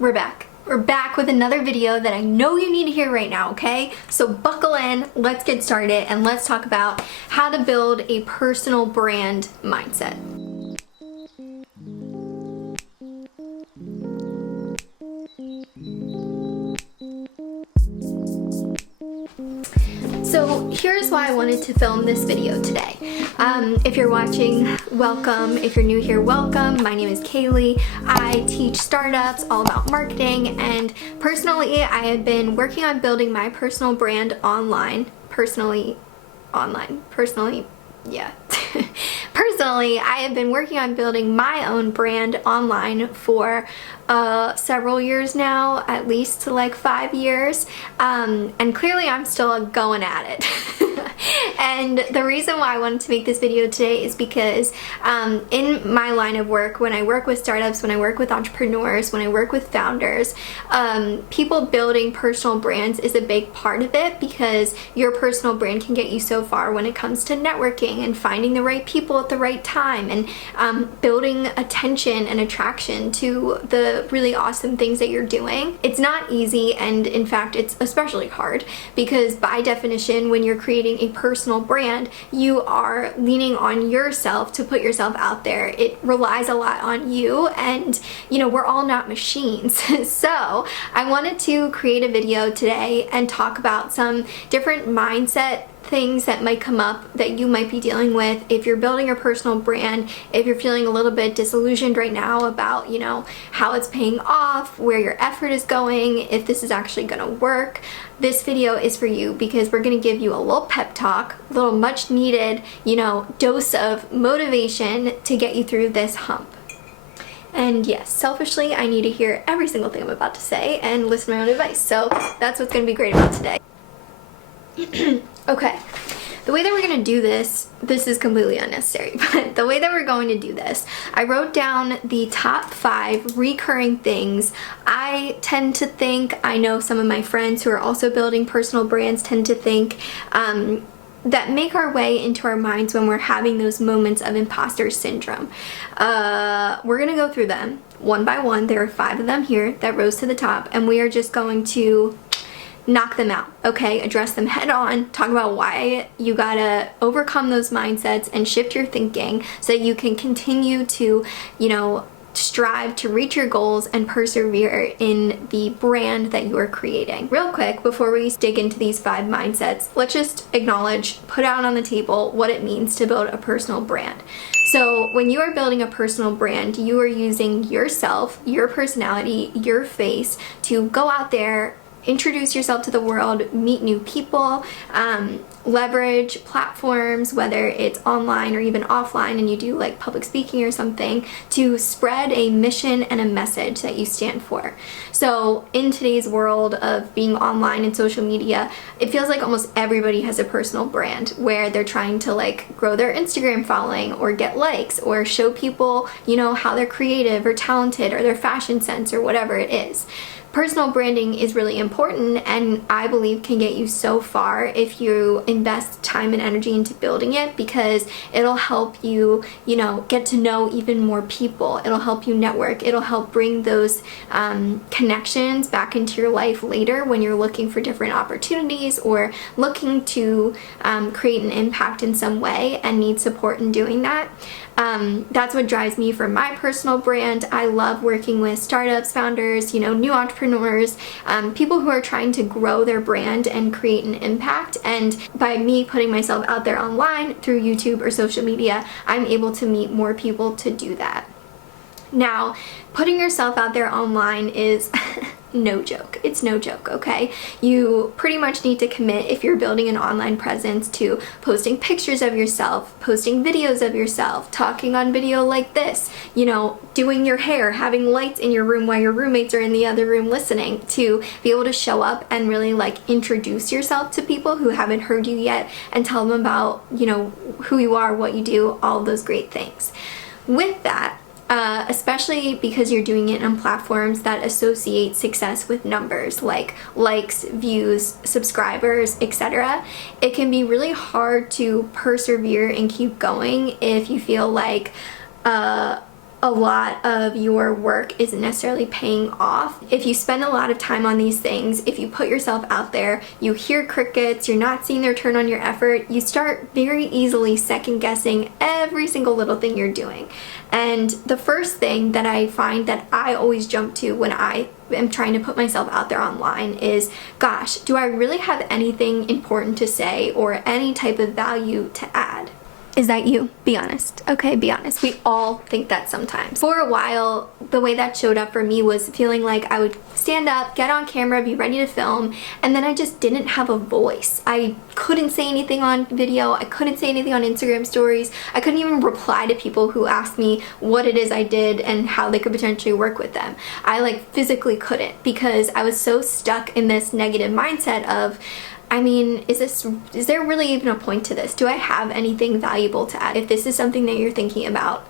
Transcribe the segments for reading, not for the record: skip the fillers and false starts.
We're back. We're back with another video that I know you need to hear right now, okay? So buckle in, let's get started, and let's talk about how to build a personal brand mindset. So here's why I wanted to film this video today. If you're watching, welcome. If you're new here, welcome. My name is Callie. I teach startups all about marketing, and personally, I have been working on building my personal brand online. Personally, yeah. Personally, I have been working on building my own brand online for several years now, at least like 5 years, and clearly I'm still going at it. And the reason why I wanted to make this video today is because in my line of work, when I work with startups, when I work with entrepreneurs, when I work with founders, people building personal brands is a big part of it, because your personal brand can get you so far when it comes to networking and finding the right people at the right time, and building attention and attraction to the really awesome things that you're doing. It's not easy, and in fact it's especially hard, because by definition when you're creating a personal brand, you are leaning on yourself to put yourself out there. It relies a lot on you, and you know, we're all not machines. So I wanted to create a video today and talk about some different mindset things that might come up that you might be dealing with if you're building your personal brand, if you're feeling a little bit disillusioned right now about, you know, how it's paying off, where your effort is going, if this is actually gonna work. This video is for you, because we're gonna give you a little pep talk, a little much needed, you know, dose of motivation to get you through this hump. And yes, selfishly, I need to hear every single thing I'm about to say and listen to my own advice. So that's what's gonna be great about today. Okay, the way that we're going to do this is completely unnecessary, but the way that we're going to do this, I wrote down the top 5 recurring things I tend to think, I know some of my friends who are also building personal brands tend to think, that make our way into our minds when we're having those moments of imposter syndrome. We're going to go through them one by one. There are 5 of them here that rose to the top, and we are just going to knock them out, okay? Address them head on, talk about why you gotta overcome those mindsets and shift your thinking so that you can continue to, you know, strive to reach your goals and persevere in the brand that you are creating. Real quick, before we dig into these 5 mindsets, let's just acknowledge, put out on the table what it means to build a personal brand. So when you are building a personal brand, you are using yourself, your personality, your face to go out there, introduce yourself to the world, meet new people, leverage platforms, whether it's online or even offline, and you do like public speaking or something, to spread a mission and a message that you stand for. So in today's world of being online and social media, it feels like almost everybody has a personal brand where they're trying to like grow their Instagram following or get likes or show people, you know, how they're creative or talented or their fashion sense or whatever it is. Personal branding is really important, and I believe can get you so far if you invest time and energy into building it, because it'll help you, you know, get to know even more people. It'll help you network. It'll help bring those connections back into your life later when you're looking for different opportunities or looking to create an impact in some way and need support in doing that. That's what drives me for my personal brand. I love working with startups, founders, you know, new entrepreneurs, people who are trying to grow their brand and create an impact. And by me putting myself out there online through YouTube or social media, I'm able to meet more people to do that. Now, putting yourself out there online is no joke. It's no joke, okay? You pretty much need to commit, if you're building an online presence, to posting pictures of yourself, posting videos of yourself, talking on video like this, you know, doing your hair, having lights in your room while your roommates are in the other room listening, to be able to show up and really like introduce yourself to people who haven't heard you yet and tell them about, you know, who you are, what you do, all of those great things. With that, especially because you're doing it on platforms that associate success with numbers like likes, views, subscribers, etc., it can be really hard to persevere and keep going if you feel like a lot of your work isn't necessarily paying off. If you spend a lot of time on these things, if you put yourself out there, you hear crickets, you're not seeing the return on your effort, you start very easily second guessing every single little thing you're doing. And the first thing that I find that I always jump to when I am trying to put myself out there online is, gosh, do I really have anything important to say or any type of value to add? Is that you? Be honest. Okay, be honest. We all think that sometimes. For a while, the way that showed up for me was feeling like I would stand up, get on camera, be ready to film, and then I just didn't have a voice. I couldn't say anything on video. I couldn't say anything on Instagram stories. I couldn't even reply to people who asked me what it is I did and how they could potentially work with them. I like physically couldn't because I was so stuck in this negative mindset of, I mean, is there really even a point to this? Do I have anything valuable to add? If this is something that you're thinking about,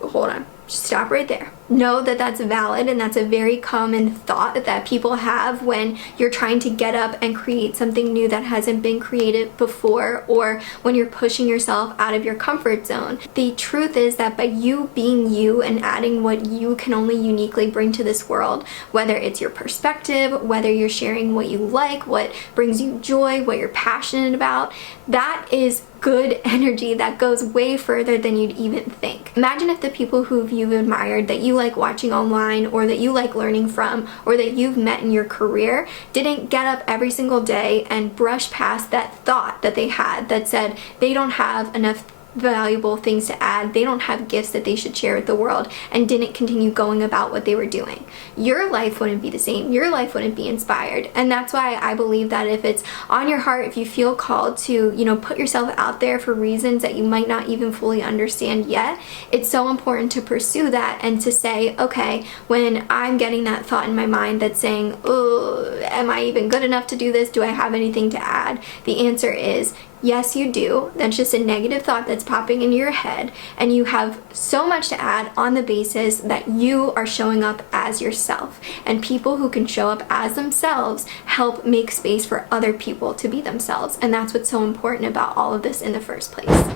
hold on, just stop right there. Know that that's valid, and that's a very common thought that people have when you're trying to get up and create something new that hasn't been created before, or when you're pushing yourself out of your comfort zone. The truth is that by you being you and adding what you can only uniquely bring to this world, whether it's your perspective, whether you're sharing what you like, what brings you joy, what you're passionate about, that is good energy that goes way further than you'd even think. Imagine if the people who you've admired, that you like watching online, or that you like learning from, or that you've met in your career, didn't get up every single day and brush past that thought that they had that said they don't have enough valuable things to add, they don't have gifts that they should share with the world, and didn't continue going about what they were doing. Your life wouldn't be the same. Your life wouldn't be inspired. And that's why I believe that if it's on your heart, if you feel called to, put yourself out there for reasons that you might not even fully understand yet, it's so important to pursue that and to say, okay, when I'm getting that thought in my mind that's saying, oh, am I even good enough to do this? Do I have anything to add? The answer is, yes, you do. That's just a negative thought that's popping into your head, and you have so much to add on the basis that you are showing up as yourself. And people who can show up as themselves help make space for other people to be themselves. And that's what's so important about all of this in the first place.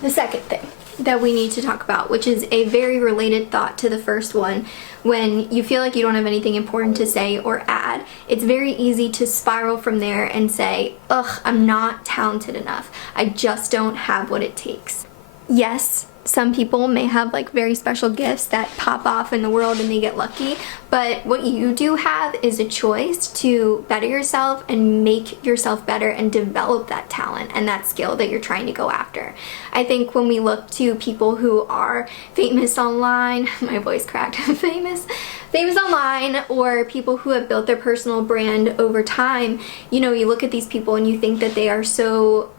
The second thing that we need to talk about, which is a very related thought to the first one, when you feel like you don't have anything important to say or add, it's very easy to spiral from there and say, ugh, I'm not talented enough. I just don't have what it takes. Yes, some people may have like very special gifts that pop off in the world and they get lucky, but what you do have is a choice to better yourself and make yourself better and develop that talent and that skill that you're trying to go after. I think when we look to people who are famous online, my voice cracked, famous online, or people who have built their personal brand over time, you look at these people and you think that there's so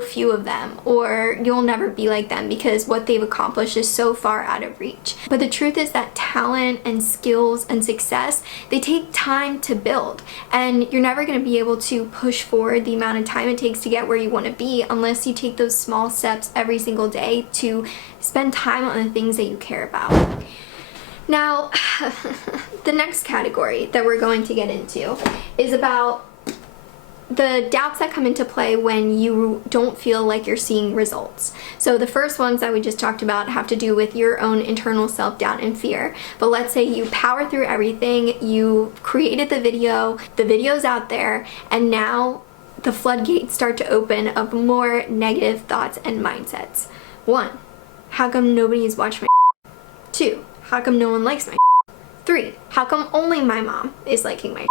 few of them, or you'll never be like them because what they've accomplished is so far out of reach. But the truth is that talent and skills and success, they take time to build, and you're never going to be able to push forward the amount of time it takes to get where you want to be unless you take those small steps every single day to spend time on the things that you care about. Now, the next category that we're going to get into is about the doubts that come into play when you don't feel like you're seeing results. So the first ones that we just talked about have to do with your own internal self-doubt and fear. But let's say you power through everything, you created the video's out there, and now the floodgates start to open of more negative thoughts and mindsets. 1, how come nobody's watched my 2, how come no one likes my 3, how come only my mom is liking my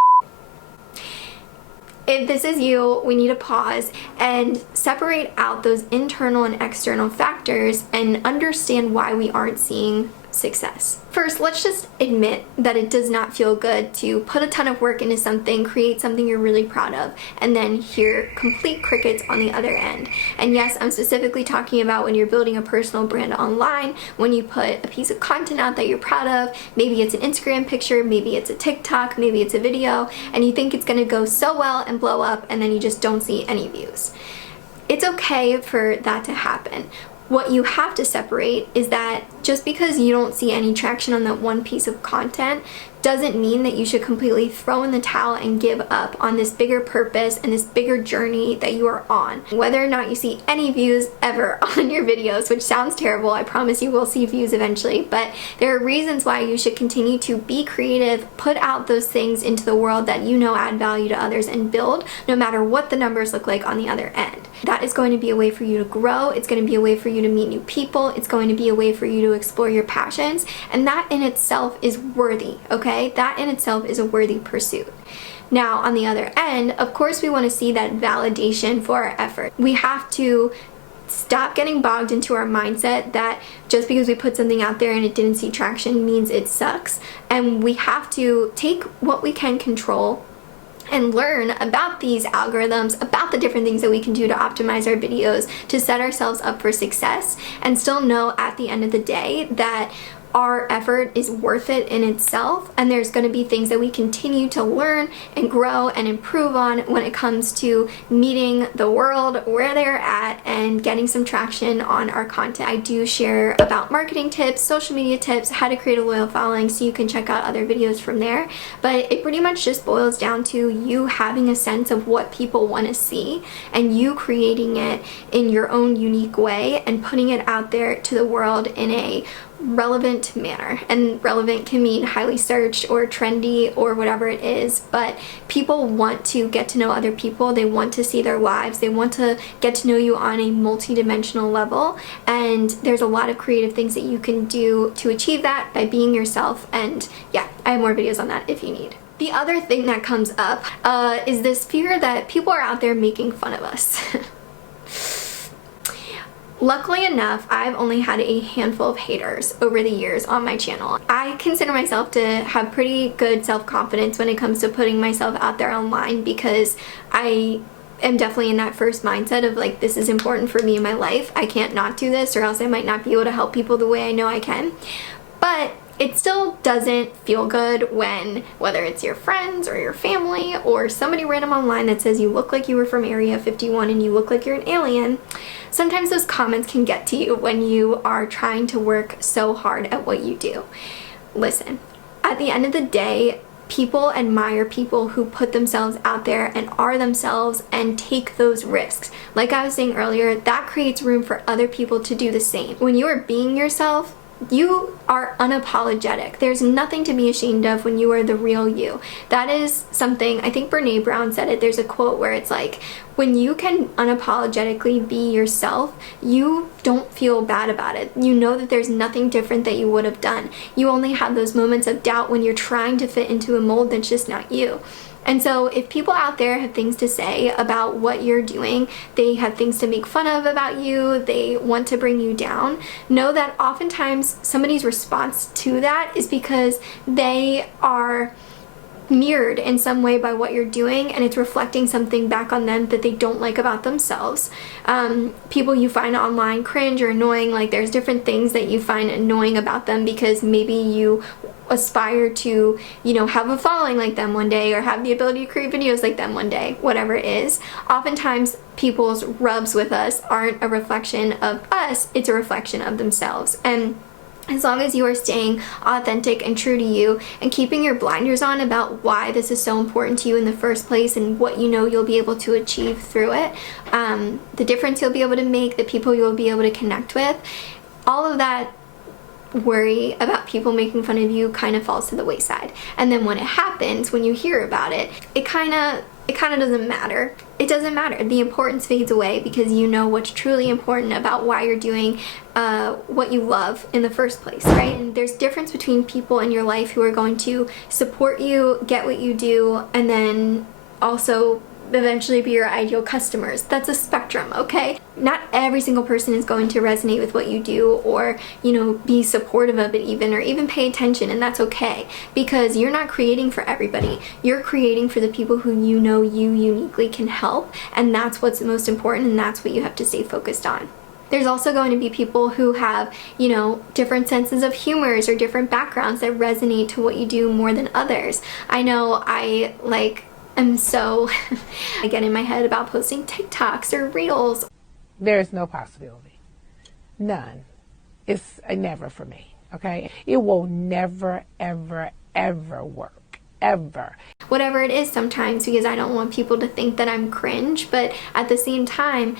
If this is you, we need to pause and separate out those internal and external factors and understand why we aren't seeing success. First, let's just admit that it does not feel good to put a ton of work into something, create something you're really proud of, and then hear complete crickets on the other end. And yes, I'm specifically talking about when you're building a personal brand online, when you put a piece of content out that you're proud of, maybe it's an Instagram picture, maybe it's a TikTok, maybe it's a video, and you think it's gonna go so well and blow up, and then you just don't see any views. It's okay for that to happen. What you have to separate is that just because you don't see any traction on that one piece of content doesn't mean that you should completely throw in the towel and give up on this bigger purpose and this bigger journey that you are on. Whether or not you see any views ever on your videos, which sounds terrible, I promise you will see views eventually, but there are reasons why you should continue to be creative, put out those things into the world that you know add value to others, and build no matter what the numbers look like on the other end. That is going to be a way for you to grow. It's going to be a way for you to meet new people. It's going to be a way for you to explore your passions, and that in itself is worthy, okay? That in itself is a worthy pursuit. Now, on the other end, of course, we want to see that validation for our effort. We have to stop getting bogged into our mindset that just because we put something out there and it didn't see traction means it sucks. And we have to take what we can control and learn about these algorithms, about the different things that we can do to optimize our videos, to set ourselves up for success, and still know at the end of the day that our effort is worth it in itself, and there's going to be things that we continue to learn and grow and improve on when it comes to meeting the world where they're at and getting some traction on our content. I do share about marketing tips, social media tips, how to create a loyal following, so you can check out other videos from there, but it pretty much just boils down to you having a sense of what people want to see and you creating it in your own unique way and putting it out there to the world in a relevant manner. And relevant can mean highly searched or trendy or whatever it is, but people want to get to know other people. They want to see their lives. They want to get to know you on a multi-dimensional level, and there's a lot of creative things that you can do to achieve that by being yourself. And yeah, I have more videos on that if you need. The other thing that comes up is this fear that people are out there making fun of us. Luckily enough, I've only had a handful of haters over the years on my channel. I consider myself to have pretty good self-confidence when it comes to putting myself out there online, because I am definitely in that first mindset of like, this is important for me in my life. I can't not do this or else I might not be able to help people the way I know I can. But it still doesn't feel good when, whether it's your friends or your family or somebody random online that says you look like you were from Area 51 and you look like you're an alien, sometimes those comments can get to you when you are trying to work so hard at what you do. Listen, at the end of the day, people admire people who put themselves out there and are themselves and take those risks. Like I was saying earlier, that creates room for other people to do the same. When you are being yourself, you are unapologetic. There's nothing to be ashamed of when you are the real you. That is something, I think Brene Brown said it. There's a quote where it's like, when you can unapologetically be yourself, you don't feel bad about it. You know that there's nothing different that you would have done. You only have those moments of doubt when you're trying to fit into a mold that's just not you. And so if people out there have things to say about what you're doing, they have things to make fun of about you, they want to bring you down, know that oftentimes somebody's response to that is because they are mirrored in some way by what you're doing, and it's reflecting something back on them that they don't like about themselves. People you find online cringe or annoying, like there's different things that you find annoying about them because maybe you aspire to, you know, have a following like them one day or have the ability to create videos like them one day, whatever it is. Oftentimes people's rubs with us aren't a reflection of us, it's a reflection of themselves. And as long as you are staying authentic and true to you and keeping your blinders on about why this is so important to you in the first place and what you know you'll be able to achieve through it, the difference you'll be able to make, the people you'll be able to connect with, all of that worry about people making fun of you kind of falls to the wayside. And then when it happens, when you hear about it, it kind of doesn't matter. It doesn't matter. The importance fades away because you know what's truly important about why you're doing what you love in the first place, right? And there's difference between people in your life who are going to support you, get what you do, and then also eventually be your ideal customers. That's a spectrum, okay? Not every single person is going to resonate with what you do or, you know, be supportive of it even, or even pay attention, and that's okay, because you're not creating for everybody. You're creating for the people who you know you uniquely can help, and that's what's most important, and that's what you have to stay focused on. There's also going to be people who have, you know, different senses of humors or different backgrounds that resonate to what you do more than others. I know I get in my head about posting TikToks or Reels. There is no possibility. None. It's a never for me, okay? It will never, ever, ever work, ever. Whatever it is sometimes, because I don't want people to think that I'm cringe, but at the same time,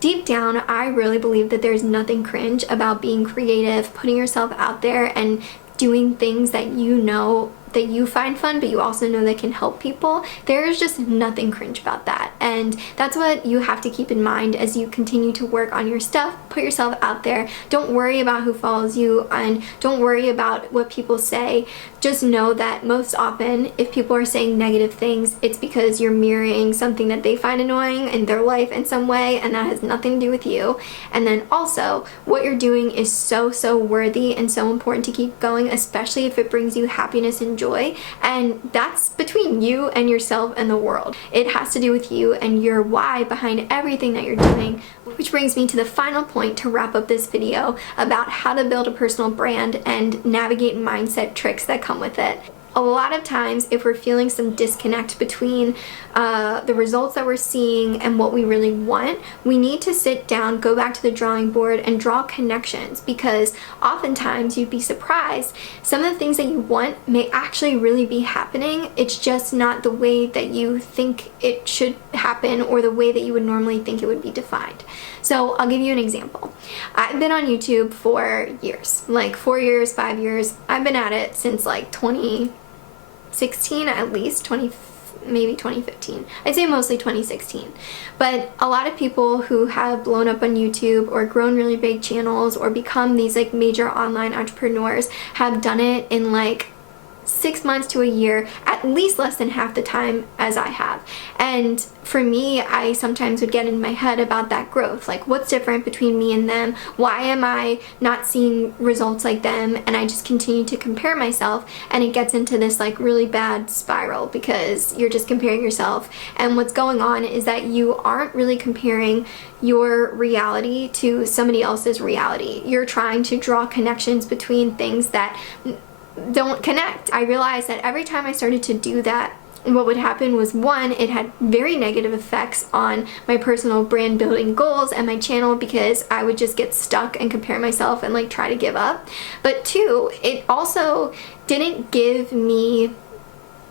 deep down, I really believe that there's nothing cringe about being creative, putting yourself out there and doing things that you know that you find fun, but you also know that can help people. There's just nothing cringe about that. And that's what you have to keep in mind as you continue to work on your stuff. Put yourself out there. Don't worry about who follows you, and don't worry about what people say. Just know that most often, if people are saying negative things, it's because you're mirroring something that they find annoying in their life in some way, and that has nothing to do with you. And then also, what you're doing is so worthy and so important to keep going, especially if it brings you happiness and joy. And that's between you and yourself and the world. It has to do with you and your why behind everything that you're doing, which brings me to the final point to wrap up this video about how to build a personal brand and navigate mindset tricks that come with it. A lot of times, if we're feeling some disconnect between the results that we're seeing and what we really want, we need to sit down, go back to the drawing board, and draw connections, because oftentimes you'd be surprised. Some of the things that you want may actually really be happening. It's just not the way that you think it should happen or the way that you would normally think it would be defined. So I'll give you an example. I've been on YouTube for years, like 4 years, 5 years. I've been at it since like 2016 at least, maybe 2015. I'd say mostly 2016. But a lot of people who have blown up on YouTube or grown really big channels or become these like major online entrepreneurs have done it in like 6 months to a year, at least less than half the time as I have. And for me, I sometimes would get in my head about that growth. Like, what's different between me and them? Why am I not seeing results like them? And I just continue to compare myself, and it gets into this like really bad spiral because you're just comparing yourself. And what's going on is that you aren't really comparing your reality to somebody else's reality. You're trying to draw connections between things that don't connect. I realized that every time I started to do that, what would happen was, one, it had very negative effects on my personal brand building goals and my channel, because I would just get stuck and compare myself and like try to give up. But two, it also didn't give me,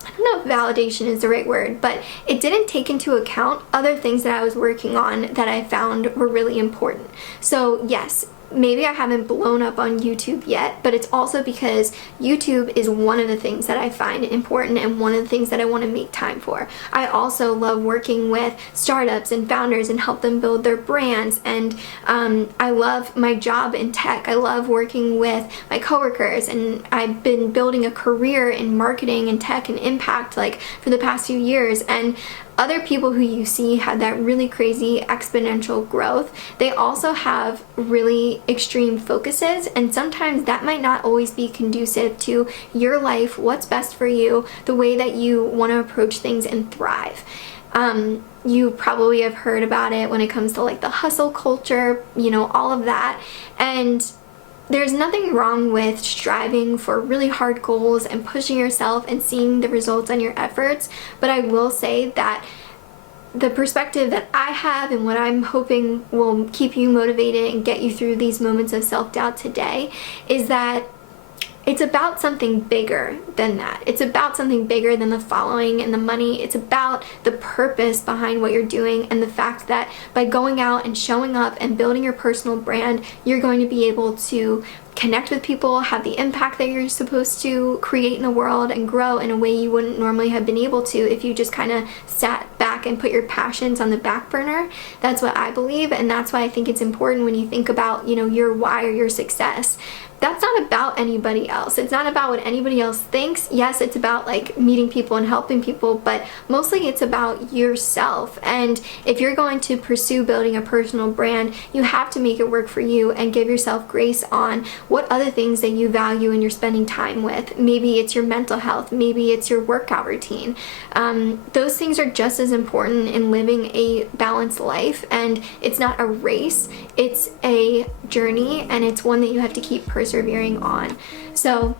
I don't know if validation is the right word, but it didn't take into account other things that I was working on that I found were really important. So yes, maybe I haven't blown up on YouTube yet, but it's also because YouTube is one of the things that I find important and one of the things that I want to make time for. I also love working with startups and founders and help them build their brands, and I love my job in tech. I love working with my coworkers, and I've been building a career in marketing and tech and impact like for the past few years. And other people who you see have that really crazy exponential growth, they also have really extreme focuses, and sometimes that might not always be conducive to your life, what's best for you, the way that you want to approach things and thrive. You probably have heard about it when it comes to like the hustle culture, you know, all of that. And there's nothing wrong with striving for really hard goals and pushing yourself and seeing the results on your efforts, but I will say that the perspective that I have and what I'm hoping will keep you motivated and get you through these moments of self-doubt today is that it's about something bigger than that. It's about something bigger than the following and the money. It's about the purpose behind what you're doing, and the fact that by going out and showing up and building your personal brand, you're going to be able to connect with people, have the impact that you're supposed to create in the world, and grow in a way you wouldn't normally have been able to if you just kind of sat back and put your passions on the back burner. That's what I believe, and that's why I think it's important when you think about, you know, your why or your success. That's not about anybody else. It's not about what anybody else thinks. Yes, it's about like meeting people and helping people, but mostly it's about yourself. And if you're going to pursue building a personal brand, you have to make it work for you and give yourself grace on what other things that you value and you're spending time with. Maybe it's your mental health, maybe it's your workout routine. Those things are just as important in living a balanced life, and it's not a race, it's a journey, and it's one that you have to keep persevering on. So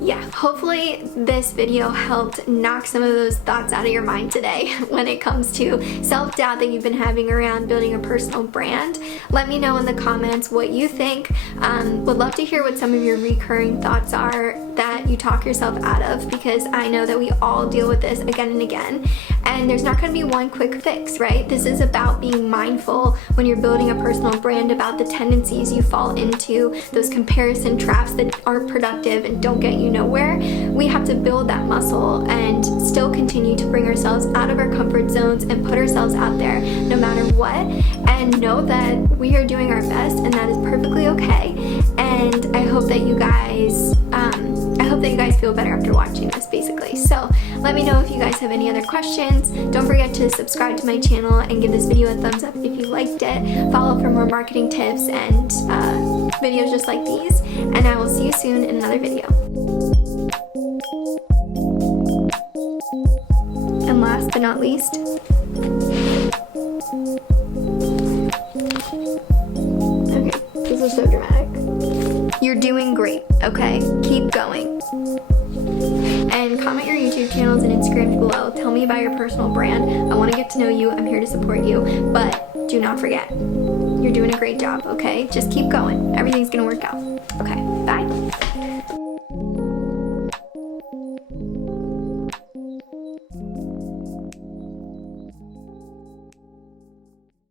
yeah, hopefully this video helped knock some of those thoughts out of your mind today when it comes to self-doubt that you've been having around building a personal brand. Let me know in the comments what you think. Would love to hear what some of your recurring thoughts are that you talk yourself out of, because I know that we all deal with this again and again, and there's not going to be one quick fix, right? This is about being mindful when you're building a personal brand about the tendencies you fall into, those comparison traps that aren't productive and don't get you nowhere. We have to build that muscle and still continue to bring ourselves out of our comfort zones and put ourselves out there no matter what, and know that we are doing our best and that is perfectly okay. And I hope that you guys feel better after watching this, basically. So let me know if you guys have any other questions. Don't forget to subscribe to my channel and give this video a thumbs up if you liked it. Follow for more marketing tips and videos just like these, and I will see you soon in another video. And last but not least, okay, this is so dramatic. You're doing great, okay? Keep going. And comment your YouTube channels and Instagrams below. Tell me about your personal brand. I want to get to know you. I'm here to support you. But do not forget, you're doing a great job, okay? Just keep going. Everything's gonna work out. Okay, bye.